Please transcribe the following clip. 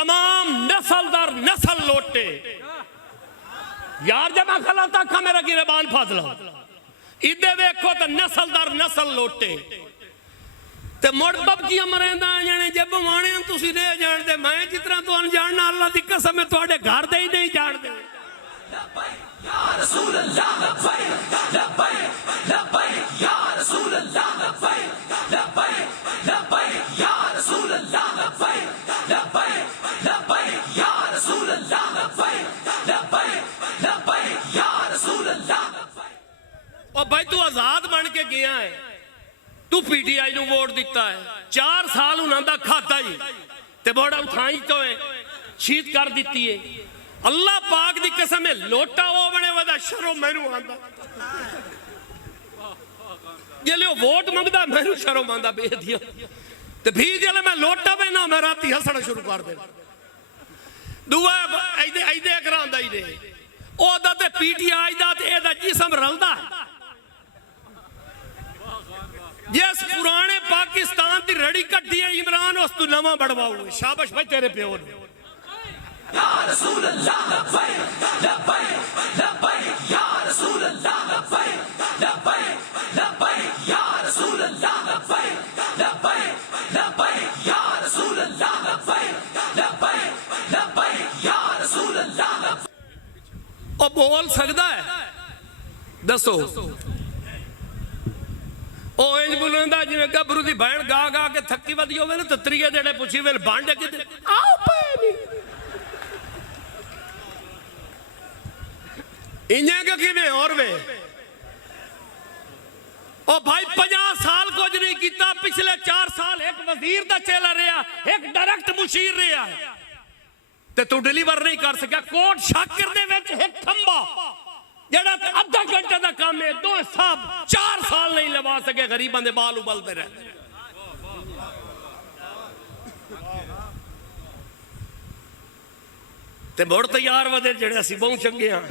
तमाम नस्ल दर नस्ल लोटे यार, जब मैं गलत आखा मेरा गिरबान फाजला इदे देखो तो नस्ल दर नस्ल लोटे ते मुड़ बबकियां मरेंदा जाने जब माने तुसी नहीं जानते, मैं जितना तो अनजानना अल्लाह की कसम है थोड़े घर दे ही नहीं जानते। या रसूल अल्लाह लब्बैक लब्बैक लब्बैक या रसूल अल्लाह लब्बैक लब्बैक लब्बैक या रसूल अल्लाह लब्बैक लब्बैक लब्बैक या रसूल अल्लाह लब्बैक लब्बैक लब्बैक या रसूल अल्लाह लब्बैक। ओ भाई तू आजाद बन के गया है, तू पीटीआई नूं वोट दिता है, 4 साल उन्होंने खाता ही ते बड़ा उठाई तो है शहीद कर दी है। अल्लाह पाक दी कसम है लोटा वो बने वादा शर्म मैनू आंदा, जले वोट मंगदा मैनू शर्म आंदा बेदिया ते भी जले मैं लोटा पे ना मैं राती हसना शुरू कर दे। दुआ ऐदे ऐदे करांदा ही दे ओदा ते पीटीआई दा ते एदा जिस्म रलदा है। जिस पुराने पाकिस्तान की रड़ी कट्टी है इमरान उस तू नवा बढ़वाऊ। शाबाश भाई तेरे प्यो ने। या रसूल अल्लाह लब्बैक लब्बैक लब्बैक या रसूल अल्लाह लब्बैक लब्बैक लब्बैक या रसूल अल्लाह लब्बैक लब्बैक लब्बैक या रसूल अल्लाह लब्बैक लब्बैक लब्बैक या रसूल अल्लाह लब्बैक। ओ बोल सकदा है दसो इंज बोलता जिन्हें गबरू की बहन गा गा के थकी वधी हो तो त्रीए जेड़े पुछी वे बांड कि और वे ओ भाई 50 साल कुछ नहीं किया, पिछले 4 साल एक वजीर का चेला रहा, एक डायरेक्ट मुशीर रहा ते तू डिलीवर नहीं कर सका। कोट शाकिर दे विच एक खंबा जड़ा आधा घंटे का काम है, दो साहब 4 साल नहीं लवा सके, गरीबों के बाल उबलते रहे। ते मुड़ तैयार वधे जेड़े असीं बहुत चंगे हाँ।